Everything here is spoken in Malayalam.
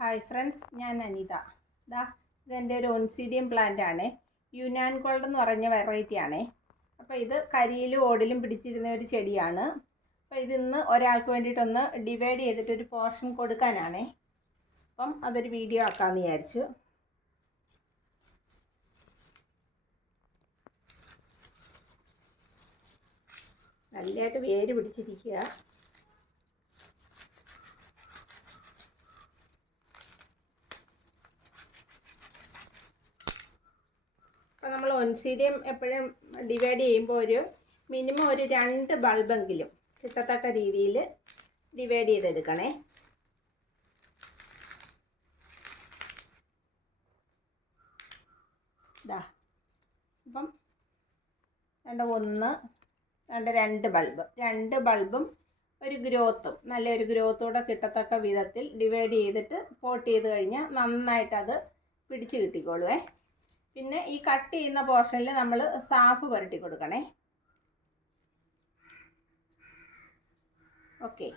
ഹായ് ഫ്രണ്ട്സ്, ഞാൻ അനിത. ഇതെൻ്റെ ഒരു ഒൻസീഡിയം പ്ലാന്റ് ആണ്. യുനാൻ ഗോൾഡ് എന്ന് പറഞ്ഞ വെറൈറ്റി ആണ്. അപ്പോൾ ഇത് കരിയിലും ഓടിലും പിടിച്ചിരുന്ന ഒരു ചെടിയാണ്. അപ്പോൾ ഇതിന്ന് ഒരാൾക്ക് വേണ്ടിയിട്ടൊന്ന് ഡിവൈഡ് ചെയ്തിട്ടൊരു പോർഷൻ കൊടുക്കാനാണ്. അപ്പം അതൊരു വീഡിയോ ആക്കാമെന്ന് വിചാരിച്ചു. നല്ലതായിട്ട് വേര് പിടിച്ചിരിക്കുക. അപ്പോൾ നമ്മൾ ഒൻസീഡിയം എപ്പോഴും ഡിവൈഡ് ചെയ്യുമ്പോൾ മിനിമം ഒരു 2 ബൾബെങ്കിലും കിട്ടത്തക്ക രീതിയിൽ ഡിവൈഡ് ചെയ്തെടുക്കണേ. അപ്പം 2 ബൾബ് 2 ബൾബും ഒരു ഗ്രോത്തും നല്ലൊരു ഗ്രോത്തൂടെ കിട്ടത്തക്ക വിധത്തിൽ ഡിവൈഡ് ചെയ്തിട്ട് പോട്ട് ചെയ്ത് കഴിഞ്ഞാൽ നന്നായിട്ടത് പിടിച്ച് കിട്ടിക്കോളുവേ. പിന്നെ ഈ കട്ട് ചെയ്യുന്ന പോർഷനിൽ നമ്മൾ സാഫ് പുരട്ടി കൊടുക്കണേ. ഓക്കെ.